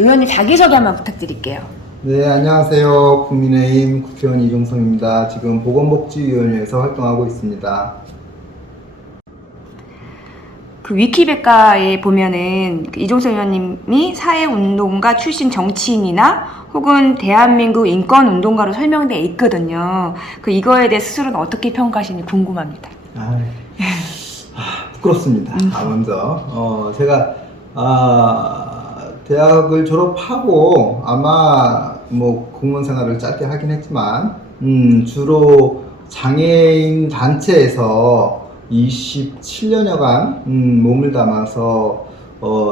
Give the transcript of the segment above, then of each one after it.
의원님 자기소개 한번 부탁드릴게요. 네, 안녕하세요. 국민의힘 국회의원 이종성입니다. 지금 보건복지위원회에서 활동하고 있습니다. 그 위키백과에 보면은 이종성 의원님이 사회운동가 출신 정치인이나 혹은 대한민국 인권운동가로 설명되어 있거든요. 이거에 대해 스스로는 어떻게 평가하시는지 궁금합니다. 부끄럽습니다. 먼저 제가 대학을 졸업하고 아마 뭐 공무원 생활을 짧게 하긴 했지만 주로 장애인 단체에서 27년여간 몸을 담아서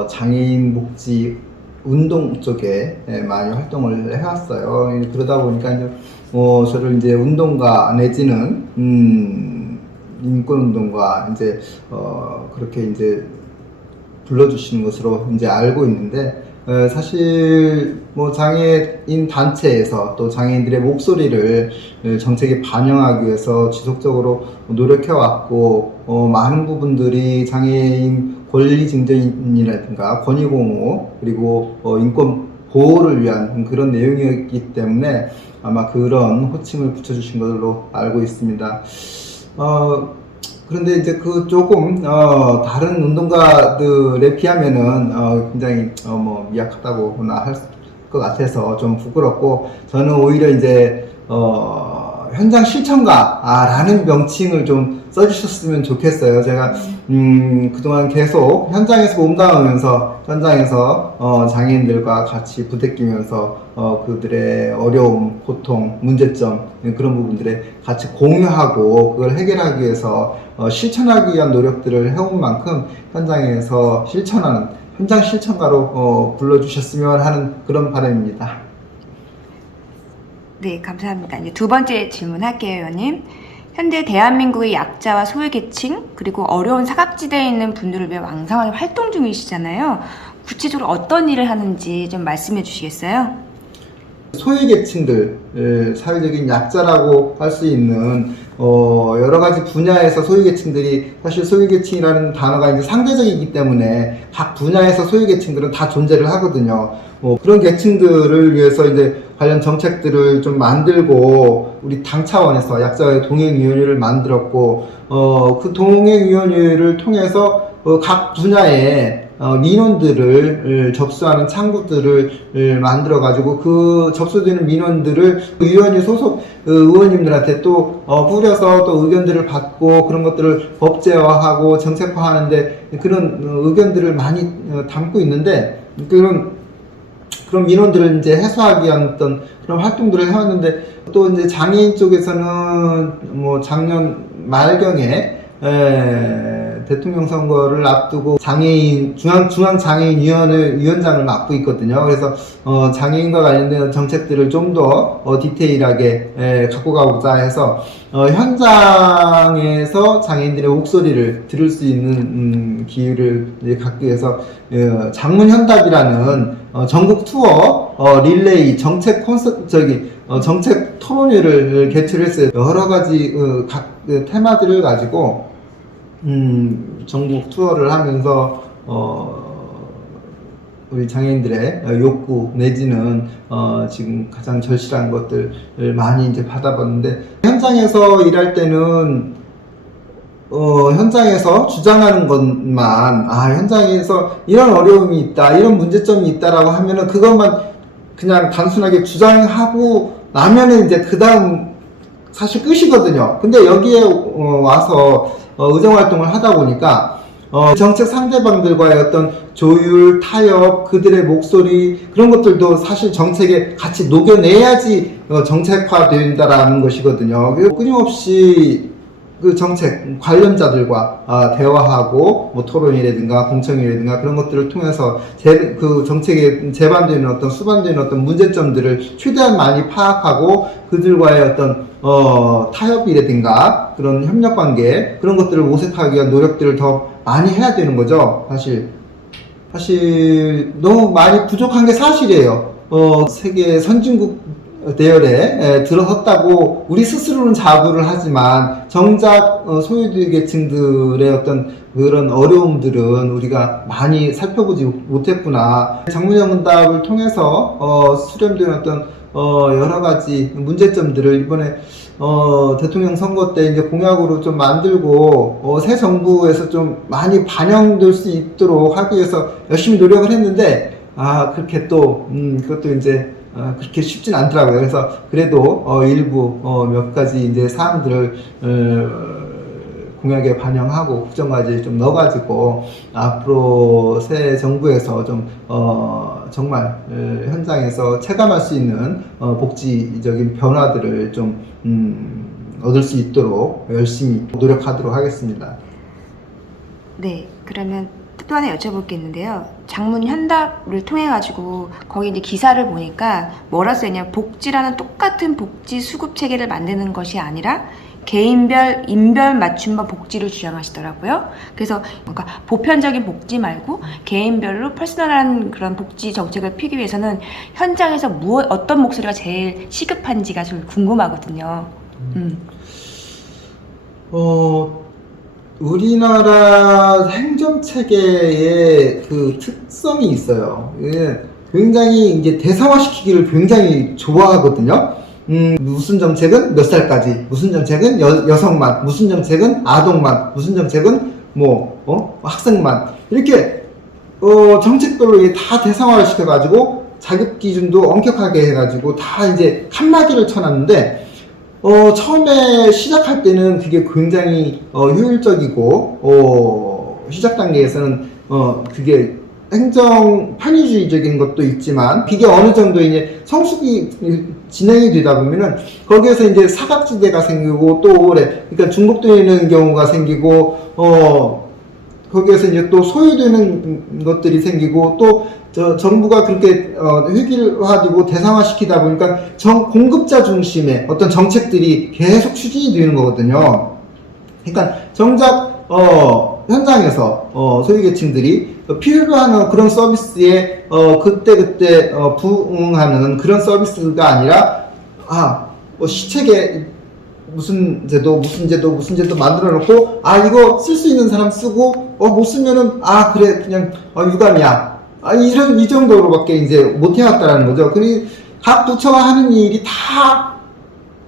장애인 복지 운동 쪽에 많이 활동을 해왔어요. 그러다 보니까 이제 저를 이제 운동가 내지는 인권운동가 이제 그렇게 이제 불러주시는 것으로 이제 알고 있는데, 사실 뭐 장애인 단체에서 또 장애인들의 목소리를 정책에 반영하기 위해서 지속적으로 노력해왔고, 많은 부분들이 장애인 권리 증진이라든가 권익공호 그리고 인권 보호를 위한 그런 내용이었기 때문에 아마 그런 호칭을 붙여주신 걸로 알고 있습니다. 그런데 이제 조금 다른 운동가들에 비하면은 굉장히 미약하다고나 할 것 같아서 좀 부끄럽고, 저는 오히려 이제 현장 실천가라는 명칭을 좀 써주셨으면 좋겠어요. 제가 그동안 계속 현장에서 몸담으면서 현장에서 장애인들과 같이 부대끼면서 그들의 어려움, 고통, 문제점 그런 부분들에 같이 공유하고 그걸 해결하기 위해서 실천하기 위한 노력들을 해온 만큼 현장에서 실천하는 현장 실천가로 불러주셨으면 하는 그런 바람입니다. 네, 감사합니다. 이제 두 번째 질문할게요, 의원님. 현재 대한민국의 약자와 소외계층 그리고 어려운 사각지대에 있는 분들을 위해 왕성하게 활동 중이시잖아요. 구체적으로 어떤 일을 하는지 좀 말씀해 주시겠어요? 소외계층들, 사회적인 약자라고 할 수 있는 여러 가지 분야에서 소외계층들이, 사실 소외계층이라는 단어가 이제 상대적이기 때문에 각 분야에서 소외계층들은 다 존재를 하거든요. 그런 계층들을 위해서 이제 관련 정책들을 좀 만들고, 우리 당 차원에서 약자의 동행위원회를 만들었고, 그 동행위원회를 통해서 각 분야에 민원들을 접수하는 창구들을 만들어 가지고 그 접수되는 민원들을 위원회 소속 의원님들한테 또 뿌려서 또 의견들을 받고, 그런 것들을 법제화하고 정책화하는데 그런 의견들을 많이 담고 있는데, 그런 민원들을 이제 해소하기 위한 어떤 그런 활동들을 해왔는데, 또 이제 장애인 쪽에서는 뭐 작년 말경에 대통령 선거를 앞두고 중앙장애인위원회 위원장을 맡고 있거든요. 그래서 장애인과 관련된 정책들을 좀 더 디테일하게 갖고 가고자 해서 현장에서 장애인들의 목소리를 들을 수 있는 기회를 갖기 위해서 장문현답이라는 전국 투어 릴레이 정책 정책 토론회를 개최했어요. 여러 가지 각 테마들을 가지고 전국 투어를 하면서 우리 장애인들의 욕구 내지는 지금 가장 절실한 것들을 많이 이제 받아봤는데, 현장에서 일할 때는 현장에서 주장하는 것만, 현장에서 이런 어려움이 있다, 이런 문제점이 있다라고 하면은 그것만 그냥 단순하게 주장하고 나면은 이제 그 다음 사실 끝이거든요. 근데 여기에 와서 의정활동을 하다 보니까 정책 상대방들과의 어떤 조율, 타협, 그들의 목소리, 그런 것들도 사실 정책에 같이 녹여내야지 정책화된다라는 것이거든요. 그리고 끊임없이 그 정책 관련자들과 대화하고 뭐 토론이라든가 공청회라든가 그런 것들을 통해서 그 정책에 제반되는 어떤 수반되는 어떤 문제점들을 최대한 많이 파악하고 그들과의 어떤 타협이라든가 그런 협력관계, 그런 것들을 모색하기 위한 노력들을 더 많이 해야 되는 거죠. 사실 너무 많이 부족한 게 사실이에요. 세계 선진국 대열에 들어섰다고 우리 스스로는 자부를 하지만 정작 소외계층들의 어떤 그런 어려움들은 우리가 많이 살펴보지 못했구나. 장문영응답을 통해서 수렴된 어떤 여러 가지 문제점들을 이번에 대통령 선거 때 이제 공약으로 좀 만들고 새 정부에서 좀 많이 반영될 수 있도록 하기 위해서 열심히 노력을 했는데 그렇게 또 그것도 이제 그렇게 쉽진 않더라고요. 그래서 그래도 일부 몇 가지 이제 사항들을 공약에 반영하고 국정과제에 좀 넣어가지고 앞으로 새 정부에서 좀 정말 현장에서 체감할 수 있는 복지적인 변화들을 좀 얻을 수 있도록 열심히 노력하도록 하겠습니다. 네, 그러면 또 하나 여쭤볼 게 있는데요. 장문 현답을 통해 가지고 거기 이제 기사를 보니까 뭐라 써있냐면 복지라는 똑같은 복지 수급 체계를 만드는 것이 아니라 개인별 인별 맞춤형 복지를 주장하시더라고요. 그래서 뭔가 보편적인 복지 말고 개인별로 퍼스널한 그런 복지 정책을 피기 위해서는 현장에서 어떤 목소리가 제일 시급한지가 좀 궁금하거든요. 우리나라 행정체계의 그 특성이 있어요. 굉장히 이제 대상화시키기를 굉장히 좋아하거든요. 무슨 정책은 몇 살까지, 무슨 정책은 여성만, 무슨 정책은 아동만, 무슨 정책은 학생만. 이렇게, 정책별로 다 대상화를 시켜가지고 자격 기준도 엄격하게 해가지고 다 이제 칸막이를 쳐놨는데, 처음에 시작할 때는 그게 굉장히 효율적이고 시작 단계에서는 그게 행정 편의주의적인 것도 있지만 그게 어느 정도 이제 성숙이 진행이 되다 보면은 거기에서 이제 사각지대가 생기고 또 그러니까 중복되는 경우가 생기고 거기에서 이제 또 소요되는 것들이 생기고 또 정부가 그렇게 획일화되고 대상화시키다 보니까 공급자 중심의 어떤 정책들이 계속 추진이 되는 거거든요. 그러니까 정작 현장에서 소외계층들이 필요한 그런 서비스에 그때 부응하는 그런 서비스가 아니라 시책에 무슨 제도 만들어 놓고 이거 쓸 수 있는 사람 쓰고 못 쓰면은 그래 그냥 유감이야. 이 정도로밖에 이제 못 해왔다라는 거죠. 그리고 각 부처가 하는 일이 다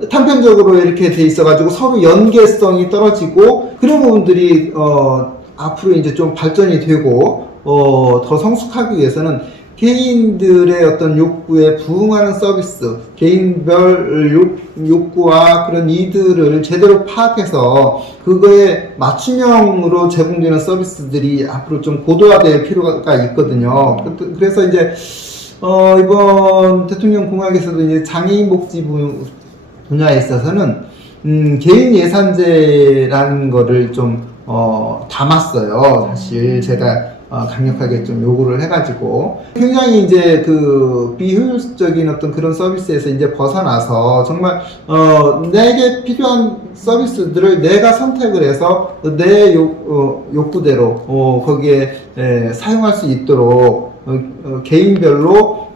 단편적으로 이렇게 돼 있어가지고 서로 연계성이 떨어지고 그런 부분들이 앞으로 이제 좀 발전이 되고 더 성숙하기 위해서는 개인들의 어떤 욕구에 부응하는 서비스, 개인별 욕구와 그런 이들을 제대로 파악해서 그거에 맞춤형으로 제공되는 서비스들이 앞으로 좀 고도화될 필요가 있거든요. 그래서 이제 이번 대통령 공약에서도 이제 장애인 복지 분야에 있어서는 개인 예산제라는 거를 좀 담았어요. 사실 제가 강력하게 좀 요구를 해가지고 굉장히 이제 그 비효율적인 어떤 그런 서비스에서 이제 벗어나서 정말 내게 필요한 서비스들을 내가 선택을 해서 내 욕구대로 거기에 사용할 수 있도록 개인별로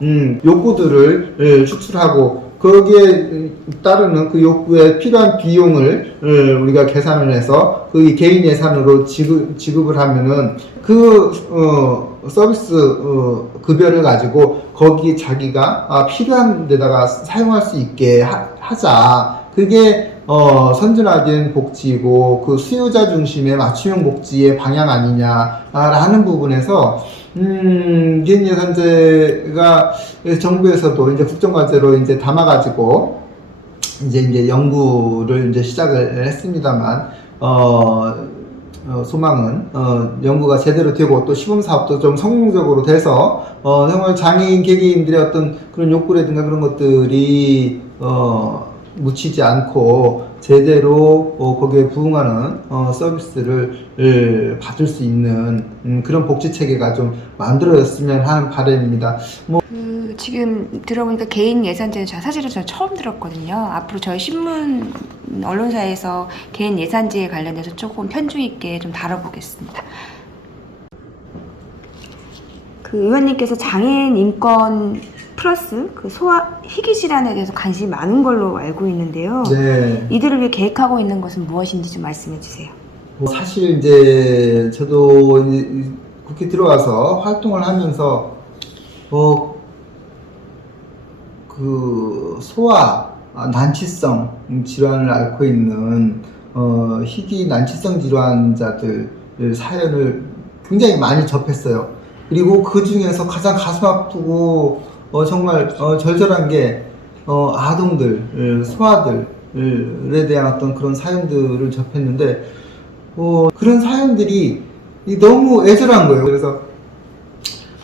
욕구들을 추출하고 거기에 따르는 그 욕구에 필요한 비용을 우리가 계산을 해서 그 개인 예산으로 지급을 하면은 그 서비스 급여를 가지고 거기 자기가 필요한 데다가 사용할 수 있게 하자. 그게 선진화된 복지고 그 수요자 중심의 맞춤형 복지의 방향 아니냐라는 부분에서 개인 예산제가 정부에서도 이제 국정과제로 이제 담아가지고 이제 연구를 이제 시작을 했습니다만 소망은 연구가 제대로 되고 또 시범사업도 좀 성공적으로 돼서 정말 장애인 개개인들의 어떤 그런 욕구라든가 그런 것들이 묻히지 않고 제대로 거기에 부응하는 서비스를 받을 수 있는 그런 복지 체계가 좀 만들어졌으면 하는 바람입니다. 지금 들어보니까 개인 예산제는 사실은 저는 처음 들었거든요. 앞으로 저희 신문 언론사에서 개인 예산제에 관련해서 조금 편중 있게 좀 다뤄보겠습니다. 그 의원님께서 장애인 인권 플러스 그 소아 희귀 질환에 대해서 관심이 많은 걸로 알고 있는데요. 네. 이들을 위해 계획하고 있는 것은 무엇인지 좀 말씀해 주세요. 사실 이제 저도 국회 들어와서 활동을 하면서 그 소아 난치성 질환을 앓고 있는 희귀 난치성 질환자들 사연을 굉장히 많이 접했어요. 그리고 그 중에서 가장 가슴 아프고 정말 절절한 게 아동들, 소아들에 대한 어떤 그런 사연들을 접했는데 그런 사연들이 너무 애절한 거예요. 그래서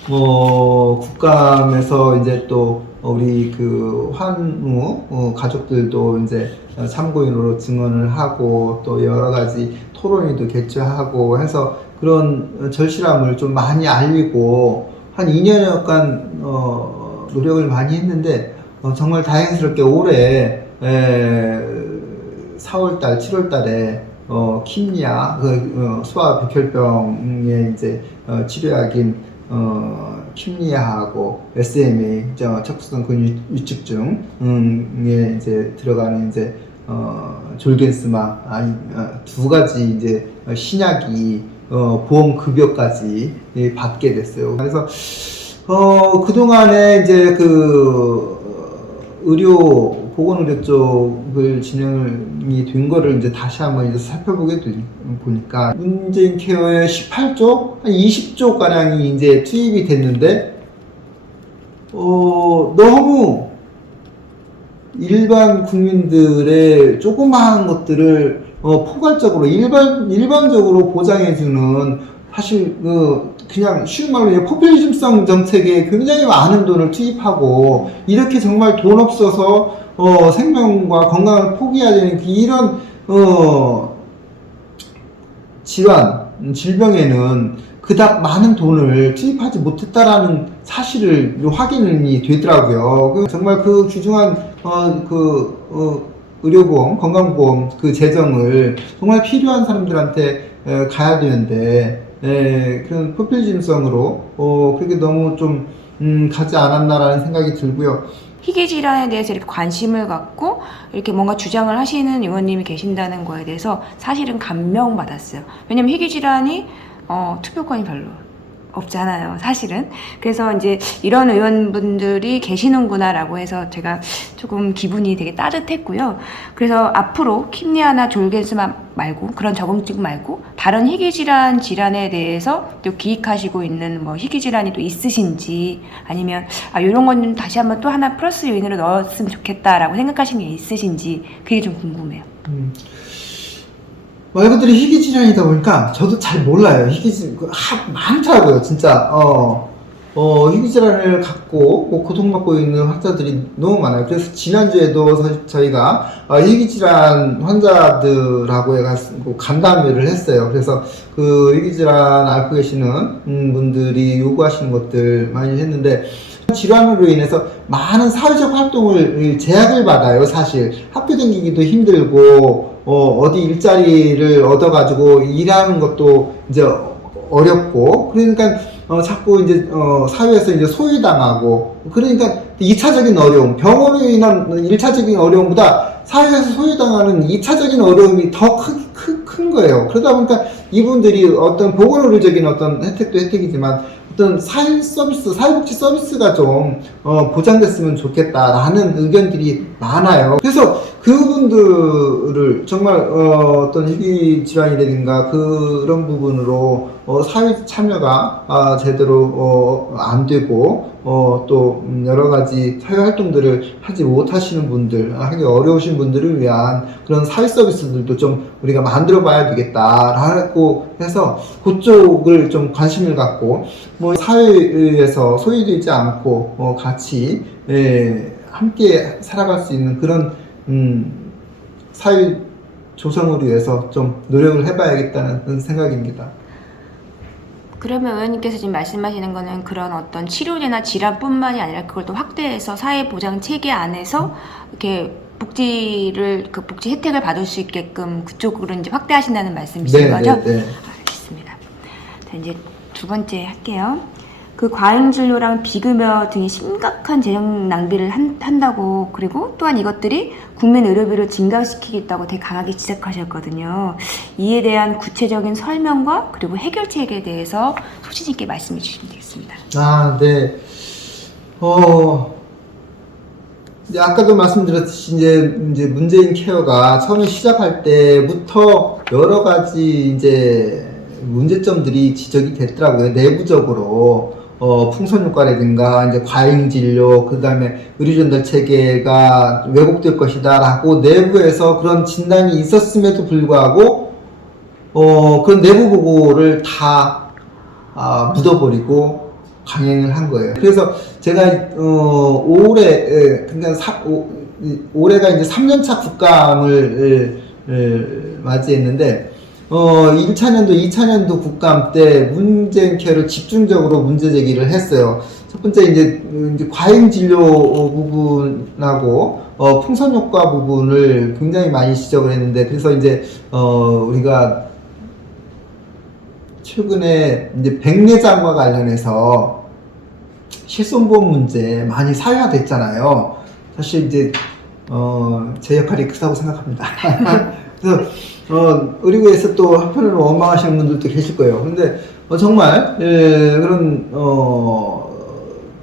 국감에서 이제 또 우리 그 환우 가족들도 이제 참고인으로 증언을 하고 또 여러 가지 토론회도 개최하고 해서 그런 절실함을 좀 많이 알리고 한 2년여간 노력을 많이 했는데 정말 다행스럽게 올해 4월달, 7월달에 킴리아 소아 백혈병의 이제 치료약인 킴리아하고 SMA 척추성 근육 위축증에 이제 들어가는 이제 졸겐스마 두 가지 이제 신약이 보험 급여까지 받게 됐어요. 그래서 그동안에 이제 그 보건의료 쪽을 진행이 된 거를 이제 다시 한번 이제 살펴보게 보니까 문재인 케어에 18조, 한 20조 가량이 이제 투입이 됐는데 너무 일반 국민들의 조그마한 것들을 포괄적으로 일반적으로 보장해주는 사실 그냥 쉬운 말로 포퓰리즘성 정책에 굉장히 많은 돈을 투입하고 이렇게 정말 돈 없어서 생명과 건강을 포기해야 되는 이런 질병에는 그닥 많은 돈을 투입하지 못했다라는 사실을 확인이 되더라고요. 정말 그 귀중한 의료보험, 건강보험 그 재정을 정말 필요한 사람들한테 가야 되는데 그런 포퓰리즘성으로 그렇게 너무 좀 가지 않았나라는 생각이 들고요. 희귀 질환에 대해서 이렇게 관심을 갖고 이렇게 뭔가 주장을 하시는 의원님이 계신다는 거에 대해서 사실은 감명받았어요. 왜냐면 희귀 질환이 투표권이 별로 없잖아요, 사실은. 그래서 이제 이런 의원분들이 계시는구나라고 해서 제가 조금 기분이 되게 따뜻했고요. 그래서 앞으로 킴리아나 졸겐스마 말고 그런 적응증 말고 다른 희귀 질환에 대해서 또 기획하시고 있는 뭐 희귀 질환이 또 있으신지 아니면 이런 건 다시 한번 또 하나 플러스 요인으로 넣었으면 좋겠다라고 생각하시는 게 있으신지 그게 좀 궁금해요. 말 그대로 희귀 질환이다 보니까 저도 잘 몰라요. 희귀 질환 많더라고요, 진짜. 희귀 질환을 갖고 고통받고 있는 환자들이 너무 많아요. 그래서 지난주에도 저희가 희귀 질환 환자들하고 해가지고 간담회를 했어요. 그래서 그 희귀 질환 앓고 계시는 분들이 요구하시는 것들 많이 했는데 질환으로 인해서 많은 사회적 활동을 제약을 받아요. 사실 학교 다니기도 힘들고 어디 일자리를 얻어가지고 일하는 것도 이제 어렵고 그러니까 자꾸 이제 사회에서 이제 소외당하고 그러니까 2차적인 어려움, 병원으로 인한 1차적인 어려움보다 사회에서 소외당하는 2차적인 어려움이 더 큰 거예요. 그러다 보니까 이분들이 어떤 보건의료적인 어떤 혜택도 혜택이지만 어떤 사회복지 서비스가 좀 보장됐으면 좋겠다라는 의견들이 많아요. 그래서 그분들을 정말 어떤 희귀 질환이라든가 그런 부분으로 사회 참여가 제대로 안 되고 또 여러 가지 사회 활동들을 하지 못하시는 분들, 하기 어려우신 분들을 위한 그런 사회 서비스들도 좀 우리가 만들어 봐야 되겠다라고 해서 그쪽을 좀 관심을 갖고 뭐 사회에서 소외되지 않고 같이 함께 살아갈 수 있는 그런 사회 조성을 위해서 좀 노력을 해봐야겠다는 생각입니다. 그러면 의원님께서 지금 말씀하시는 거는 그런 어떤 치료제나 질환뿐만이 아니라 그걸 또 확대해서 사회보장 체계 안에서 이렇게 복지 혜택을 받을 수 있게끔 그쪽으로 이제 확대하신다는 말씀이신 거죠? 네. 알겠습니다. 자, 이제 두 번째 할게요. 그 과잉 진료랑 비급여 등이 심각한 재정 낭비를 한다고, 그리고 또한 이것들이 국민 의료비를 증가시키겠다고 되게 강하게 지적하셨거든요. 이에 대한 구체적인 설명과 그리고 해결책에 대해서 소신 있게 말씀해 주시면 되겠습니다. 네. 이제 아까도 말씀드렸듯이 이제 문재인 케어가 처음에 시작할 때부터 여러 가지 이제 문제점들이 지적이 됐더라고요. 내부적으로 풍선 효과라든가 이제 과잉 진료, 그 다음에 의료 전달 체계가 왜곡될 것이다라고 내부에서 그런 진단이 있었음에도 불구하고 그런 내부 보고를 다 묻어버리고 강행을 한 거예요. 그래서 제가 올해 그러니까 올해가 이제 3년차 국감을 맞이했는데 1차년도, 2차년도 국감 때 문재인 케어를 집중적으로 문제 제기를 했어요. 첫 번째 이제 과잉 진료 부분하고 풍선 효과 부분을 굉장히 많이 지적을 했는데, 그래서 이제 우리가 최근에 이제 백내장과 관련해서 실손보험 문제 많이 사회화됐잖아요. 사실 이제 제 역할이 크다고 생각합니다. 그래서 의료계에서 또 한편으로 원망하시는 분들도 계실 거예요. 근데 정말 그런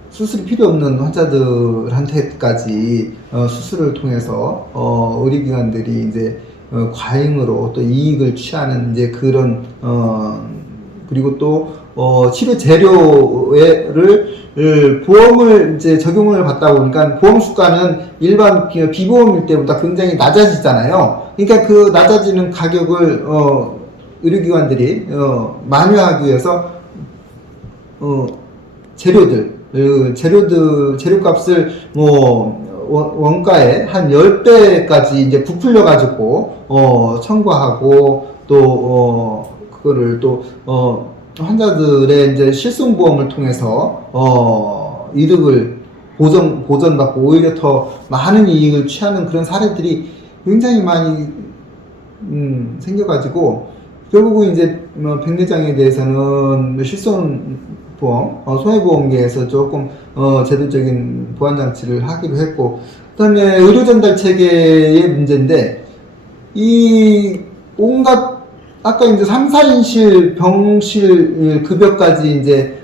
수술이 필요 없는 환자들한테까지 수술을 통해서 의료기관들이 이제 과잉으로 또 이익을 취하는 이제 그런 그리고 또 치료 재료를 보험을 이제 적용을 받다 보니까 보험 수가는 일반 비보험일 때보다 굉장히 낮아지잖아요. 그러니까 그 낮아지는 가격을 의료기관들이 만회하기 위해서 재료값을 원가의 한 10배까지 이제 부풀려 가지고 청구하고 또 그거를 또 환자들의 이제 실손보험을 통해서 이득을 보전받고 오히려 더 많은 이익을 취하는 그런 사례들이 굉장히 많이 생겨가지고 결국은 이제 백내장에 대해서는 실손보험, 손해보험계에서 조금 제도적인 보완 장치를 하기로 했고, 그다음에 의료 전달 체계의 문제인데 이 온갖 아까 이제 3, 4인실 병실 급여까지 이제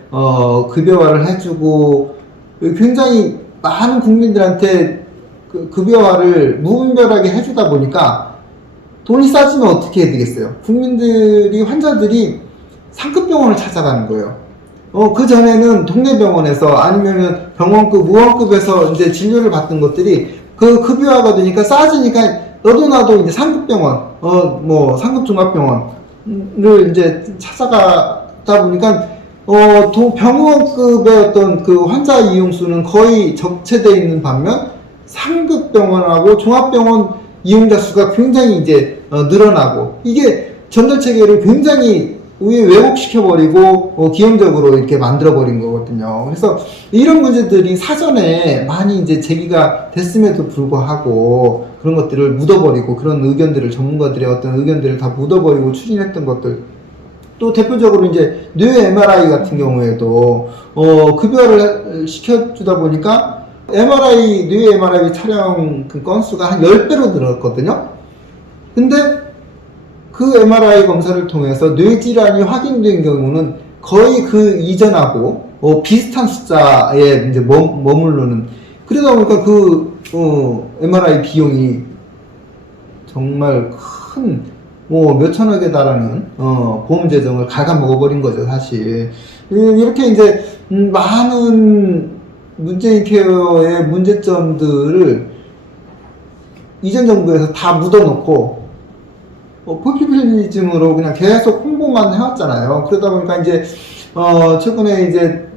급여화를 해주고 굉장히 많은 국민들한테 그 급여화를 무분별하게 해주다 보니까 돈이 싸지면 어떻게 해야 되겠어요? 환자들이 상급병원을 찾아가는 거예요. 그 전에는 동네 병원에서 아니면은 병원급, 무원급에서 이제 진료를 받던 것들이 그 급여화가 되니까 싸지니까 너도 나도 이제 상급병원, 상급 종합병원을 이제 찾아가다 보니까, 병원급의 어떤 그 환자 이용수는 거의 적체되어 있는 반면, 상급병원하고 종합병원 이용자 수가 굉장히 이제, 늘어나고, 이게 전달체계를 굉장히 왜곡시켜버리고, 기형적으로 이렇게 만들어버린 거거든요. 그래서 이런 문제들이 사전에 많이 이제 제기가 됐음에도 불구하고, 그런 것들을 묻어버리고, 그런 의견들을, 전문가들의 어떤 의견들을 다 묻어버리고 추진했던 것들. 또 대표적으로 이제 뇌 MRI 같은 경우에도, 급여를 시켜주다 보니까, 뇌 MRI 촬영 그 건수가 한 10배로 늘었거든요. 근데 그 MRI 검사를 통해서 뇌질환이 확인된 경우는 거의 그 이전하고 비슷한 숫자에 이제 머무르는, 그러다 보니까 그 MRI 비용이 정말 큰 몇천억에 달하는 보험 재정을 갉아먹어버린 거죠, 사실. 이렇게 이제 많은 문재인 케어의 문제점들을 이전 정부에서 다 묻어놓고 포퓰리즘으로 그냥 계속 홍보만 해왔잖아요. 그러다 보니까 이제 최근에 이제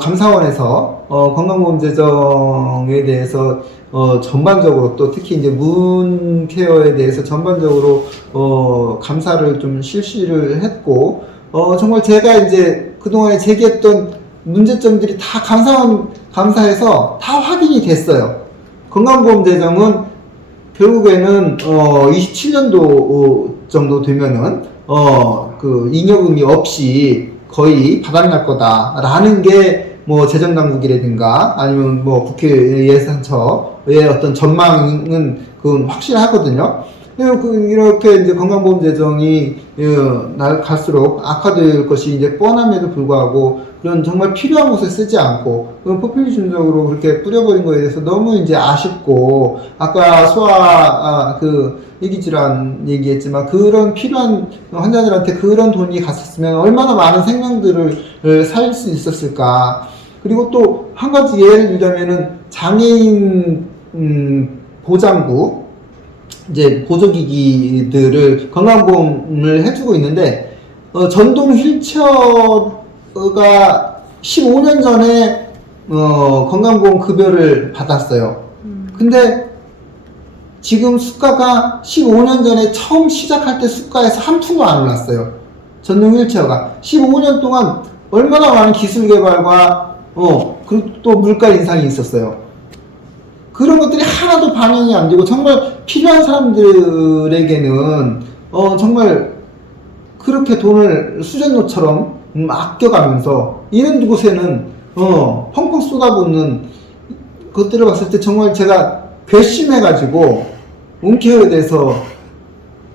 감사원에서 건강보험 재정에 대해서 전반적으로 또 특히 이제 문케어에 대해서 전반적으로 감사를 좀 실시를 했고, 정말 제가 이제 그동안에 제기했던 문제점들이 다 감사해서 다 확인이 됐어요. 건강보험 재정은 결국에는 27년도 정도 되면은 그 잉여금이 없이 거의 바닥날 거다라는 게 뭐 재정당국이라든가 아니면 뭐 국회 예산처의 어떤 전망은 그건 확실하거든요. 이렇게 이제 건강보험 재정이 날 갈수록 악화될 것이 이제 뻔함에도 불구하고 그런 정말 필요한 곳에 쓰지 않고 포퓰리즘적으로 그렇게 뿌려버린 거에 대해서 너무 이제 아쉽고 아까 소아 얘기질환 얘기했지만 그런 필요한 환자들한테 그런 돈이 갔었으면 얼마나 많은 생명들을 살릴 수 있었을까. 그리고 또 한 가지 예를 들자면은 장애인 보장구 이제 보조기기들을 건강보험을 해주고 있는데 전동 휠체어가 15년 전에 건강보험 급여를 받았어요. 근데 지금 수가가 15년 전에 처음 시작할 때 수가에서 한 푼도 안 올랐어요. 전동 휠체어가 15년 동안 얼마나 많은 기술 개발과 그리고 또 물가 인상이 있었어요. 그런 것들이 하나도 반영이 안 되고 정말 필요한 사람들에게는 정말 그렇게 돈을 수전노처럼 아껴가면서 이런 곳에는 펑펑 쏟아붓는 것들을 봤을 때 정말 제가 괘씸해가지고 운케어에 대해서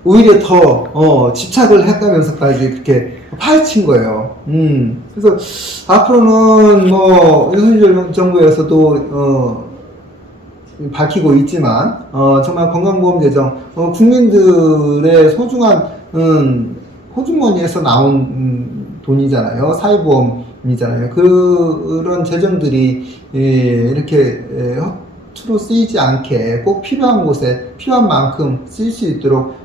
오히려 더 집착을 해가면서까지 그렇게 파헤친 거예요. 그래서 앞으로는 뭐 윤석열 정부에서도 밝히고 있지만 정말 건강보험 재정 국민들의 소중한 호주머니에서 나온 돈이잖아요. 사회보험이잖아요. 그런 재정들이 이렇게 허투루 쓰이지 않게 꼭 필요한 곳에 필요한 만큼 쓰일 수 있도록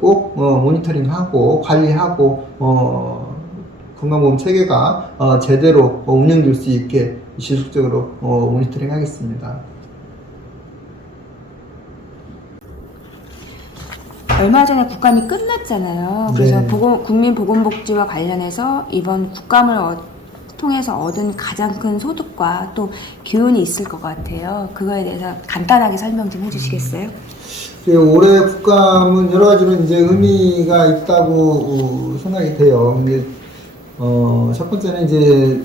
꼭 모니터링하고 관리하고 건강보험 체계가 제대로 운영될 수 있게 지속적으로 모니터링 하겠습니다. 얼마 전에 국감이 끝났잖아요. 그래서 네. 국민보건복지와 관련해서 이번 국감을 통해서 얻은 가장 큰 소득과 또 기운이 있을 것 같아요. 그거에 대해서 간단하게 설명 좀 해주시겠어요? 올해 국감은 여러 가지로 이제 의미가 있다고 생각이 돼요. 근데 첫 번째는 이제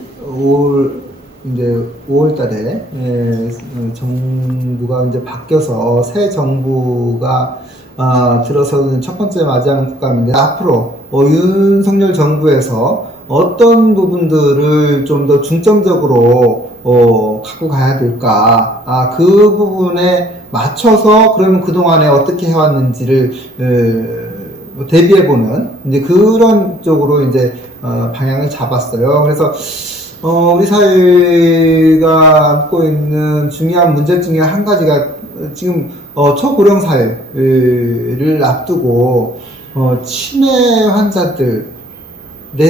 5월 달에 정부가 이제 바뀌어서 새 정부가 들어서는 첫 번째 맞이하는 국감인데 앞으로 윤석열 정부에서 어떤 부분들을 좀 더 중점적으로 갖고 가야 될까? 그 부분에 맞춰서 그러면 그동안에 어떻게 해왔는지를 대비해보는 이제 그런 쪽으로 이제 방향을 잡았어요. 그래서 우리 사회가 안고 있는 중요한 문제 중에 한 가지가 지금 초고령 사회를 앞두고 치매 환자들에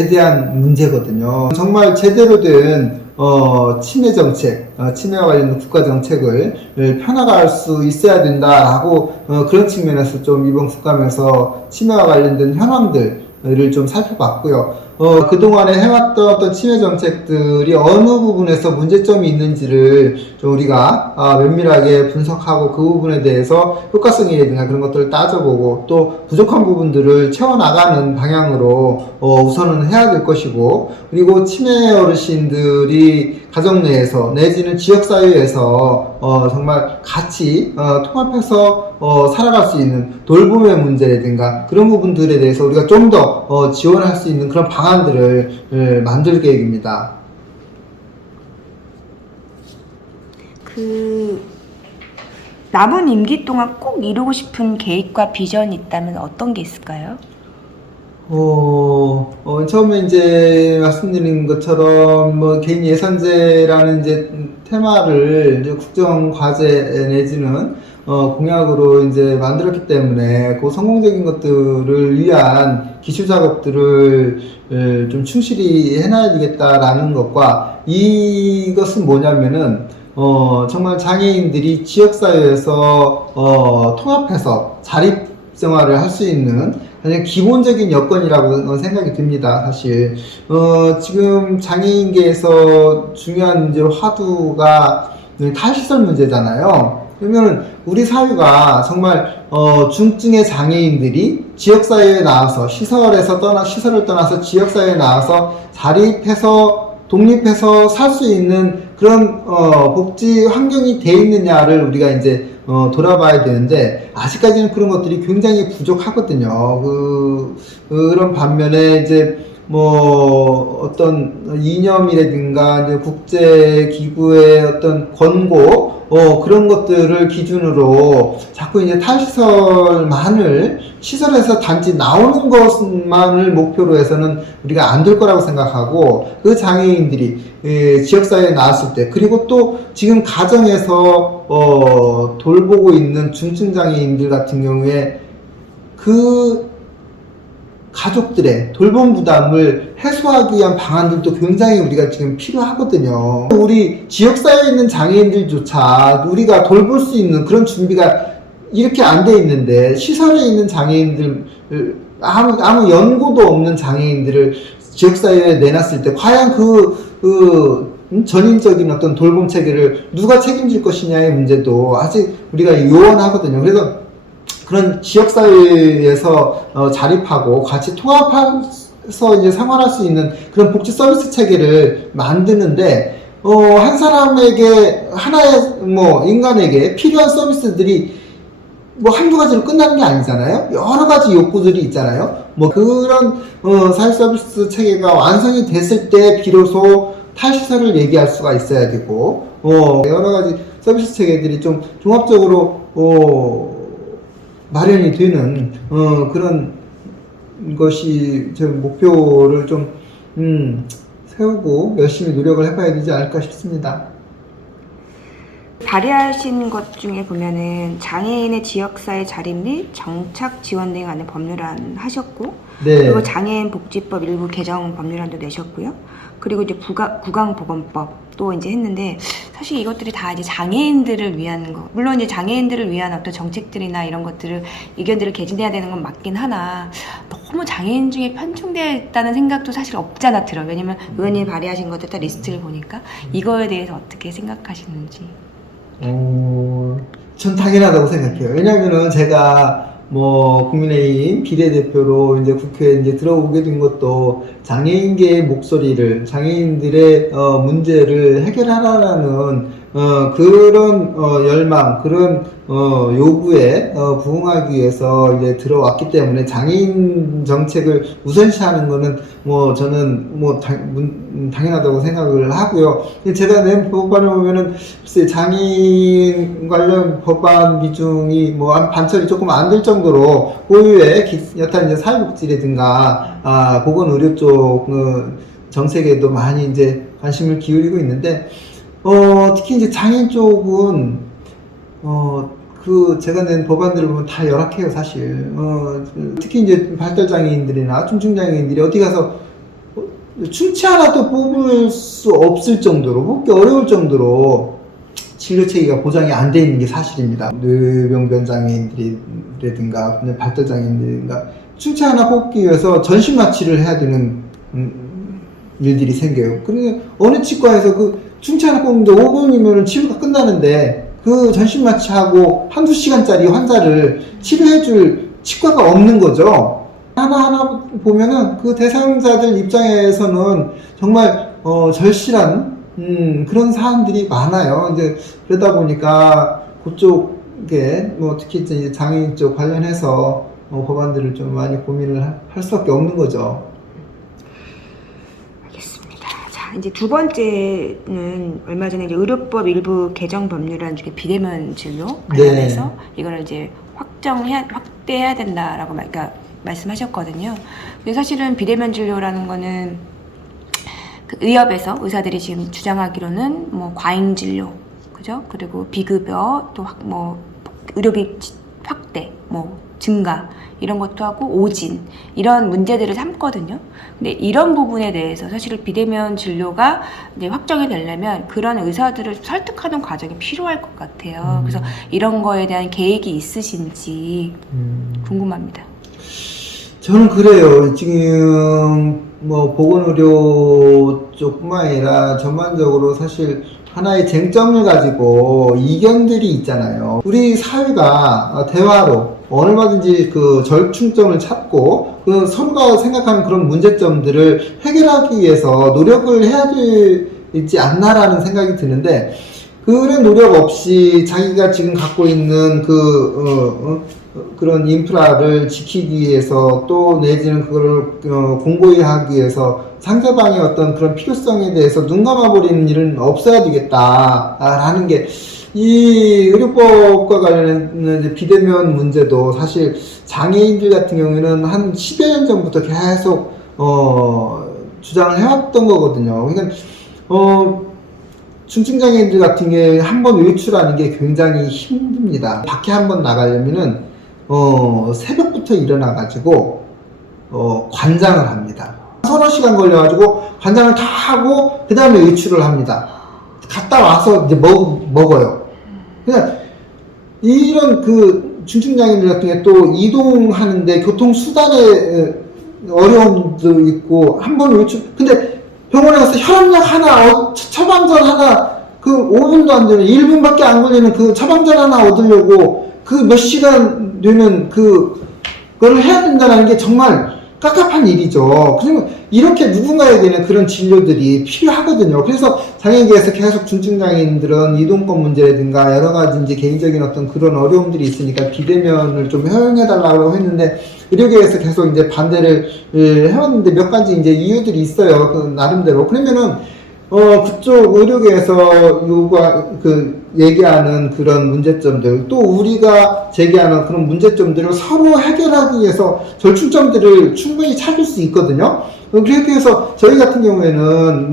대한 문제거든요. 정말 제대로 된 치매 정책, 치매와 관련된 국가 정책을 펴나갈 수 있어야 된다라고 그런 측면에서 좀 이번 국감에서 치매와 관련된 현황들을 좀 살펴봤고요. 그동안에 해왔던 어떤 치매 정책들이 어느 부분에서 문제점이 있는지를 좀 우리가 면밀하게 분석하고 그 부분에 대해서 효과성이라든가 그런 것들을 따져보고 또 부족한 부분들을 채워나가는 방향으로 우선은 해야 될 것이고, 그리고 치매 어르신들이 가정 내에서 내지는 지역사회에서 정말 같이 통합해서 살아갈 수 있는 돌봄의 문제라든가 그런 부분들에 대해서 우리가 좀 더 지원할 수 있는 그런 방안들을 만들 계획입니다. 남은 임기 동안 꼭 이루고 싶은 계획과 비전이 있다면 어떤 게 있을까요? 처음에 이제 말씀드린 것처럼 뭐 개인 예산제라는 이제 테마를 이제 국정과제 내지는 공약으로 이제 만들었기 때문에 그 성공적인 것들을 위한 기초 작업들을 좀 충실히 해놔야 되겠다라는 것과, 이것은 뭐냐면은 정말 장애인들이 지역사회에서 통합해서 자립생활을 할 수 있는 가장 기본적인 여건이라고 생각이 듭니다. 사실 지금 장애인계에서 중요한 이제 화두가 탈시설 문제잖아요. 그러면 우리 사회가 정말 중증의 장애인들이 지역사회에 나와서 시설을 떠나서 지역사회에 나와서 자립해서 독립해서 살 수 있는 그런 복지 환경이 돼 있느냐를 우리가 이제 돌아봐야 되는데 아직까지는 그런 것들이 굉장히 부족하거든요. 그런 반면에 이제 뭐 어떤 이념이라든가 이제 국제 기구의 어떤 권고 그런 것들을 기준으로 자꾸 이제 시설에서 단지 나오는 것만을 목표로 해서는 우리가 안 될 거라고 생각하고 그 장애인들이 지역사회에 나왔을 때 그리고 또 지금 가정에서 돌보고 있는 중증 장애인들 같은 경우에 그 가족들의 돌봄 부담을 해소하기 위한 방안들도 굉장히 우리가 지금 필요하거든요. 우리 지역사회에 있는 장애인들조차 우리가 돌볼 수 있는 그런 준비가 이렇게 안 돼 있는데 시설에 있는 장애인들 아무 연고도 없는 장애인들을 지역사회에 내놨을 때 과연 전인적인 어떤 돌봄 체계를 누가 책임질 것이냐의 문제도 아직 우리가 요원하거든요. 그래서 그런 지역사회에서 자립하고 같이 통합해서 이제 생활할 수 있는 그런 복지 서비스 체계를 만드는데, 한 사람에게, 인간에게 필요한 서비스들이 한두 가지로 끝나는 게 아니잖아요? 여러 가지 욕구들이 있잖아요? 그런, 사회 서비스 체계가 완성이 됐을 때 비로소 탈시설을 얘기할 수가 있어야 되고, 여러 가지 서비스 체계들이 좀 종합적으로, 마련이 되는 그런 것이 제 목표를 좀 세우고 열심히 노력을 해봐야 되지 않을까 싶습니다. 발의하신 것 중에 보면은 장애인의 지역사회 자립 및 정착 지원 등에 관한 법률안 하셨고, 네. 그리고 장애인 복지법 일부 개정 법률안도 내셨고요. 그리고 이제 구강보건법도 이제 했는데, 사실 이것들이 다 이제 장애인들을 위한 거, 물론 이제 장애인들을 위한 어떤 정책들이나 이런 것들을 의견들을 개진해야 되는 건 맞긴 하나, 너무 장애인 중에 편중되어 있다는 생각도 사실 없지 않아 들어요. 왜냐면 의원님이 발의하신 것들 다 리스트를 보니까 이거에 대해서 어떻게 생각하시는지. 전 당연하다고 생각해요. 왜냐면은 제가 국민의힘 비례대표로 이제 국회에 이제 들어오게 된 것도 장애인계의 목소리를, 장애인들의 문제를 해결하라는 그런 열망, 그런 요구에 부응하기 위해서 이제 들어왔기 때문에 장애인 정책을 우선시하는 거는 저는 당연하다고 생각을 하고요. 제가 낸 법안을 보면은 글쎄 장애인 관련 법안 비중이 한 반철이 조금 안 될 정도로 고유의 여타 이제 사회복지라든가 보건의료 쪽 정책에도 많이 이제 관심을 기울이고 있는데 특히 이제 장애인 쪽은 제가 낸 법안들을 보면 다 열악해요, 사실. 특히 이제 발달장애인들이나 중증장애인들이 어디 가서 충치 하나도 뽑을 수 없을 정도로, 뽑기 어려울 정도로 진료체계가 보장이 안 돼 있는 게 사실입니다. 뇌병변 장애인들이라든가, 발달장애인들이라든가, 충치 하나 뽑기 위해서 전신 마취를 해야 되는 일들이 생겨요. 그런데 어느 치과에서 충치 하나 뽑는데 5분이면 치료가 끝나는데 전신 마취하고 한두 시간짜리 환자를 치료해줄 치과가 없는 거죠. 하나하나 보면은 그 대상자들 입장에서는 정말 절실한 그런 사안들이 많아요. 이제 그러다 보니까 그쪽에 특히 이제 장애인 쪽 관련해서 법안들을 좀 많이 고민을 할 수밖에 없는 거죠. 이제 두 번째는 얼마 전에 이제 의료법 일부 개정 법률안 중에 비대면 진료 관련해서 이거를 이제 확대해야 된다라고 말씀하셨거든요. 근데 사실은 비대면 진료라는 거는 의협에서 의사들이 지금 주장하기로는 과잉 진료, 그죠? 그리고 비급여, 또 의료비 확대, 증가 이런 것도 하고 오진 이런 문제들을 삼거든요. 근데 이런 부분에 대해서 사실 비대면 진료가 이제 확정이 되려면 그런 의사들을 설득하는 과정이 필요할 것 같아요. 그래서 이런 거에 대한 계획이 있으신지 궁금합니다. 저는 그래요. 지금 보건의료 쪽뿐만 아니라 전반적으로 사실 하나의 쟁점을 가지고 이견들이 있잖아요. 우리 사회가 대화로 얼마든지 그 절충점을 찾고 그 서로가 생각하는 그런 문제점들을 해결하기 위해서 노력을 해야 되지 않나라는 생각이 드는데, 그런 노력 없이 자기가 지금 갖고 있는 그런 인프라를 지키기 위해서, 또 내지는 그걸 공고히 하기 위해서 상대방의 어떤 그런 필요성에 대해서 눈 감아버리는 일은 없어야 되겠다라는 게, 이 의료법과 관련된 비대면 문제도 사실 장애인들 같은 경우에는 한 10여 년 전부터 계속 주장을 해왔던 거거든요. 그러니까 중증장애인들 같은 경우에 한번 외출하는 게 굉장히 힘듭니다. 밖에 한번 나가려면은 새벽부터 일어나가지고 관장을 합니다. 서너 시간 걸려가지고 관장을 다 하고 그 다음에 외출을 합니다. 갔다 와서 이제 먹어요. 그냥 이런 그 중증장애인들 같은 경우에 또 이동하는데 교통수단에 어려움도 있고, 한 번 외출, 근데 병원에 가서 혈압약 하나, 처방전 하나, 그 5분도 안 되는, 1분밖에 안 걸리는 그 처방전 하나 얻으려고 그 몇 시간 되는 그걸 해야 된다는 게 정말 깝깝한 일이죠. 그리고 이렇게 누군가에게는 그런 진료들이 필요하거든요. 그래서 장애계에서 계속 중증장애인들은 이동권 문제라든가 여러 가지 이제 개인적인 어떤 그런 어려움들이 있으니까 비대면을 좀 허용해달라고 했는데, 의료계에서 계속 이제 반대를 해왔는데 몇 가지 이제 이유들이 있어요. 그 나름대로. 그러면은 그쪽 의료계에서 얘기하는 그런 문제점들, 또 우리가 제기하는 그런 문제점들을 서로 해결하기 위해서 절충점들을 충분히 찾을 수 있거든요. 그렇게 해서 저희 같은 경우에는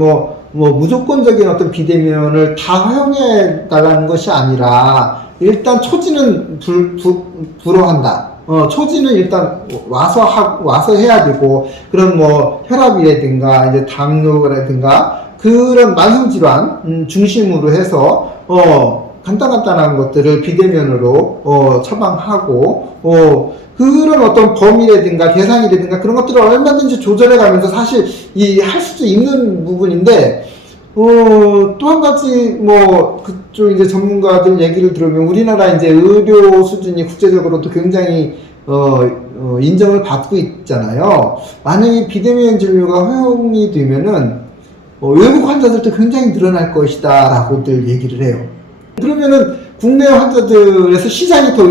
무조건적인 어떤 비대면을 다 허용해 달라는 것이 아니라, 일단 초지는 불허한다. 초지는 일단 와서 해야 되고, 그런 혈압이라든가 이제 당뇨라든가 그런 만성질환 중심으로 해서 간단한 것들을 비대면으로 처방하고, 그런 어떤 범위라든가 대상이라든가 그런 것들을 얼마든지 조절해 가면서 사실 할 수도 있는 부분인데, 또 한 가지 그쪽 이제 전문가들 얘기를 들으면 우리나라 이제 의료 수준이 국제적으로도 굉장히 인정을 받고 있잖아요. 만약에 비대면 진료가 허용이 되면은 외국 환자들도 굉장히 늘어날 것이다 라고들 얘기를 해요. 그러면은 국내 환자들에서 시장이 더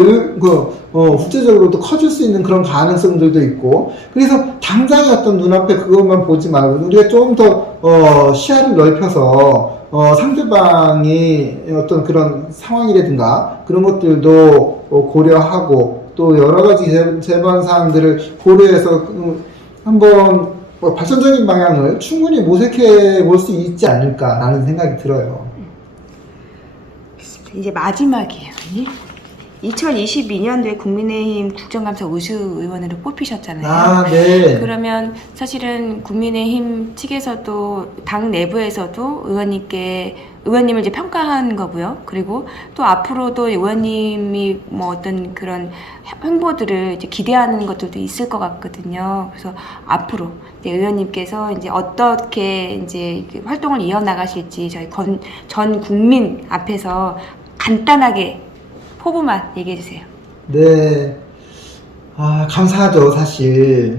국제적으로도 커질 수 있는 그런 가능성들도 있고, 그래서 당장의 어떤 눈앞에 그것만 보지 말고 우리가 조금 더 시야를 넓혀서 상대방이 어떤 그런 상황이라든가 그런 것들도 고려하고, 또 여러 가지 재반 사항들을 고려해서 한번 발전적인 방향을 충분히 모색해 볼 수 있지 않을까라는 생각이 들어요. 이제 마지막이에요. 2022년도에 국민의힘 국정감사 우수 의원으로 뽑히셨잖아요. 네. 그러면 사실은 국민의힘 측에서도 당 내부에서도 의원님을 이제 평가한 거고요. 그리고 또 앞으로도 의원님이 어떤 그런 행보들을 이제 기대하는 것들도 있을 것 같거든요. 그래서 앞으로 이제 의원님께서 이제 어떻게 이제 활동을 이어나가실지 저희 전 국민 앞에서 간단하게 포부만 얘기해 주세요. 네. 감사하죠, 사실.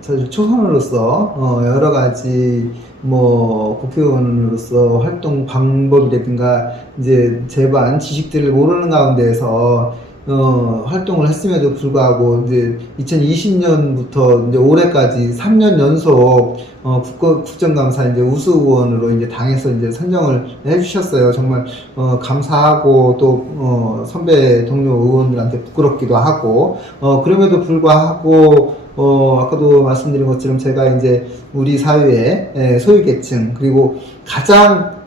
사실 초선으로서, 여러 가지, 국회의원으로서 활동 방법이라든가, 이제 제반 지식들을 모르는 가운데에서, 활동을 했음에도 불구하고, 이제 2020년부터 이제 올해까지 3년 연속, 국정감사 이제 우수 의원으로 이제 당에서 이제 선정을 해주셨어요. 정말, 감사하고, 또, 선배 동료 의원들한테 부끄럽기도 하고, 그럼에도 불구하고, 아까도 말씀드린 것처럼 제가 이제 우리 사회의 소유계층, 그리고 가장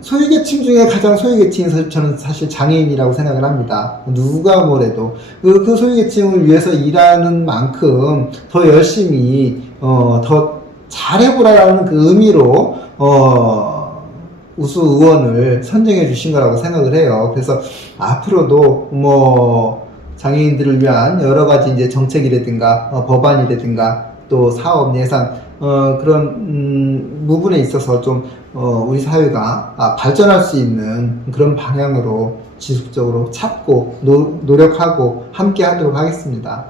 소유계층 중에 가장 소유계층이 저는 사실 장애인이라고 생각을 합니다. 누가 뭐래도 그 소유계층을 위해서 일하는 만큼 더 열심히 더 잘해보라는 그 의미로 우수 의원을 선정해 주신 거라고 생각을 해요. 그래서 앞으로도 장애인들을 위한 여러 가지 이제 정책이라든가 법안이라든가 또 사업 예산 그런 부분에 있어서 좀 우리 사회가 발전할 수 있는 그런 방향으로 지속적으로 찾고 노력하고 함께 하도록 하겠습니다.